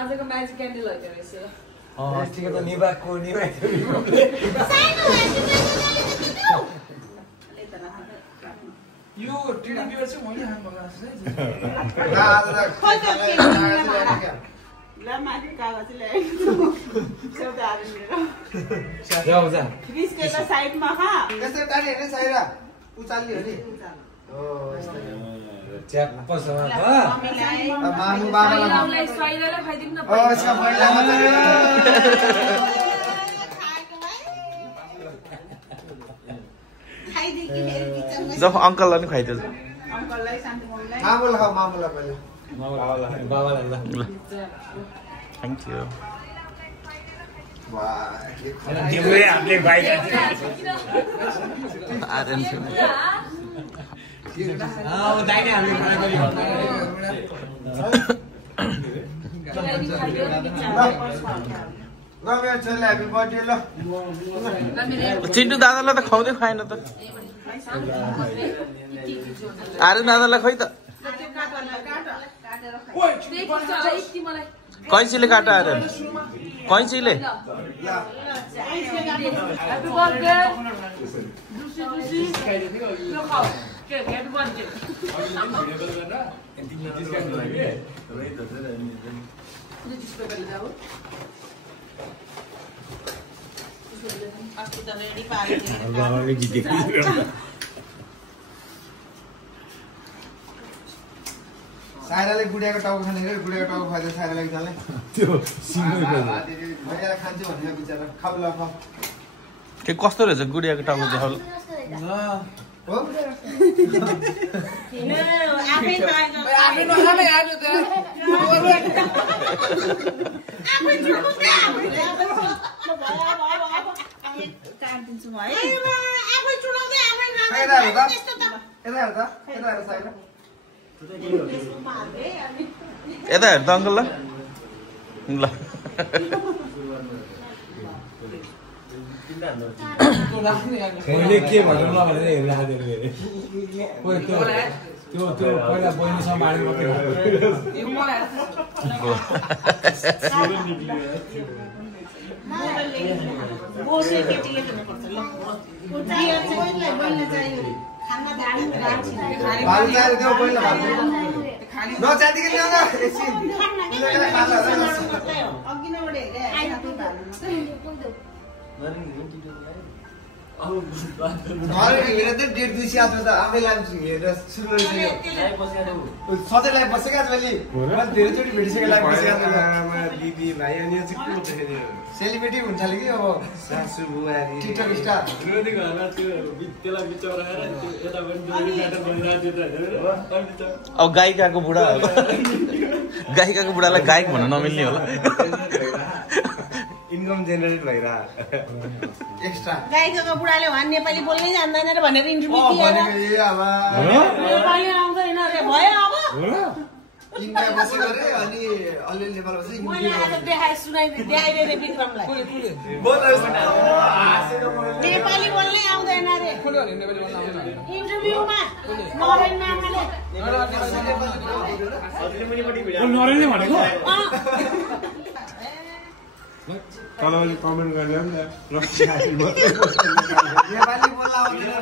आजको magic candle हो त्यो रहेछ ठिक त निभाको निभाको यो टिडी बियर चाहिँ मैले हान मगाएको छु ल माथि कागज ल्याएको सेउता हाल्नु मेरो जाऊ जा बिस्के त साइडमा खा त्यसै टाढी हेर्ने साइरा उचाल्ली हो नि च्याप्प समात मामु बाबालाई स्वाइलाले खाइदिनु न यसका महिला मात्रै खाइदिकी मेरो किचनमा जब अंकललाई नि खुवाइदियो अंकललाई शान्ति मम्मीलाई मामुलाई खाऊ मामुलाई पहिले बाबालाई ल थ्यांक यू वाह तिम्रै हातले भाइ आर्यन थियो दाइने हामीले खाना गऱ्यो ल मेरो छोरीलाई ह्यापी बर्थडे ल चिन्टु दादालाई त खुवाउँदै खुवाएन त आर्यन दादालाई खोइ त कैँचीले काट आर्यन कैँचीले अस्ति त रेडी पारेको साइराले गुडियाको टाउको खाने रे गुडियाको टाउको खाइदियो साइरालाई एकजनाले त्यो सिङ्गै भैयाले खान्छु भनेर बिचारा खाऊ ल खाऊ के कस्तो रहेछ गुडियाको टाउको देखाउ हो आफै आफै नखाने आज त आफै जुडु के आफै काट्दिन्छु म है आफै जुडाउँदै आफै यता हेर त यता हेर त यता हेर साइरा यता हेर त अङ्कल ल मैले के भन्नु न भनेर हेरिरहेको थियो त्यो पहिला बहिनीसँग माडेको बोसे केटीले दिनुपर्छ ल खाना दाडी राछि भाल चाल देऊ पहिला भाल नचातिके ल्याउ न एकछिन अघि नै बढे घरै हेरेर त डेढ 200 आत्मा त आफै लान्छु हेरेर सुरु गरेको सधैँ लाइभ बसेका मैले धेरैचोटि भेटिसकेँ लाइभ बसेका दिदी भाइ अनि चाहिँ को देखेन सेलिब्रिटी हुन्छ थाल्यो कि अब सासु बुहारी टिकटक स्टार विरोधी घरमा त्यो त्यसलाई बिचमा राखेर यता पनि अब गायिकाको बुढा गायिकाको बुढालाई गायक भन्न नमिल्ने होला इन्कम जेनेरेट भइरा एक्स्ट्रा गाईको बुढाले भन् नेपाली बोल्नै जान्दैन रे भनेर इन्टरभ्यु दिएर नेपाली आउँदैन रे भयो अब इन्डिया बसेको रे अनि अलिअलि नेपाल बसे मैले आज देखाइदिए रे विक्रमलाई नेपाली बोल्नै आउँदैन रे इन्टरभ्युमा नरेन मामाले नरेनले भनेको तलले कमेन्ट गर्ने नेपाली बोल्न आउँदैन